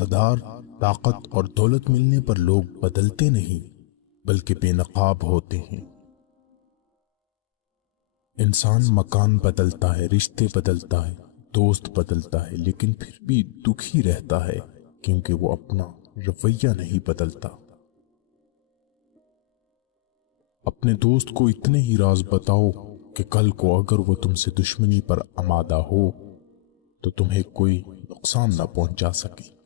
اقتدار، طاقت اور دولت ملنے پر لوگ بدلتے نہیں بلکہ بے نقاب ہوتے ہیں۔ انسان مکان بدلتا ہے، رشتے بدلتا ہے، دوست بدلتا ہے، لیکن پھر بھی دکھی رہتا ہے کیونکہ وہ اپنا رویہ نہیں بدلتا۔ اپنے دوست کو اتنے ہی راز بتاؤ کہ کل کو اگر وہ تم سے دشمنی پر آمادہ ہو تو تمہیں کوئی نقصان نہ پہنچا سکے۔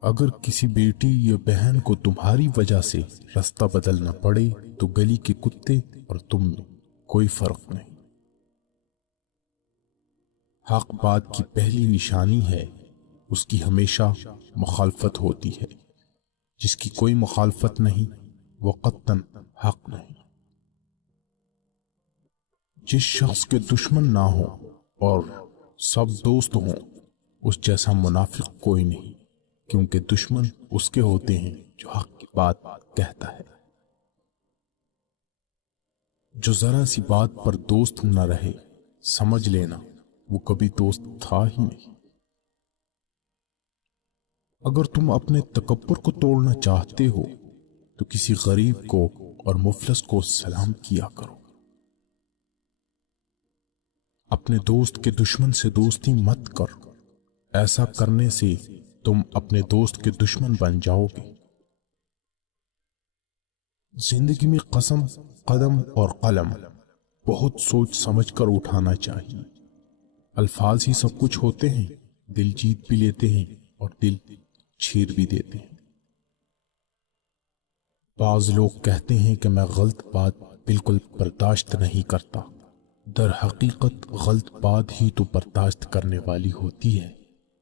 اگر کسی بیٹی یا بہن کو تمہاری وجہ سے راستہ بدلنا پڑے تو گلی کے کتے اور تم میں کوئی فرق نہیں۔ حق بات کی پہلی نشانی ہے اس کی ہمیشہ مخالفت ہوتی ہے، جس کی کوئی مخالفت نہیں وہ قطعاً حق نہیں۔ جس شخص کے دشمن نہ ہو اور سب دوست ہوں اس جیسا منافق کوئی نہیں، کیونکہ دشمن اس کے ہوتے ہیں جو حق کی بات کہتا ہے۔ جو ذرا سی بات پر دوست نہ رہے سمجھ لینا وہ کبھی دوست تھا ہی نہیں۔ اگر تم اپنے تکبر کو توڑنا چاہتے ہو تو کسی غریب کو اور مفلس کو سلام کیا کرو۔ اپنے دوست کے دشمن سے دوستی مت کر، ایسا کرنے سے تم اپنے دوست کے دشمن بن جاؤ گے۔ زندگی میں قسم، قدم اور قلم بہت سوچ سمجھ کر اٹھانا چاہیے۔ الفاظ ہی سب کچھ ہوتے ہیں، دل جیت بھی لیتے ہیں اور دل چھیر بھی دیتے ہیں۔ بعض لوگ کہتے ہیں کہ میں غلط بات بالکل برداشت نہیں کرتا، در حقیقت غلط بات ہی تو برداشت کرنے والی ہوتی ہے،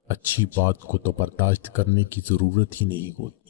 اچھی بات کو تو برداشت کرنے کی ضرورت ہی نہیں ہوتی۔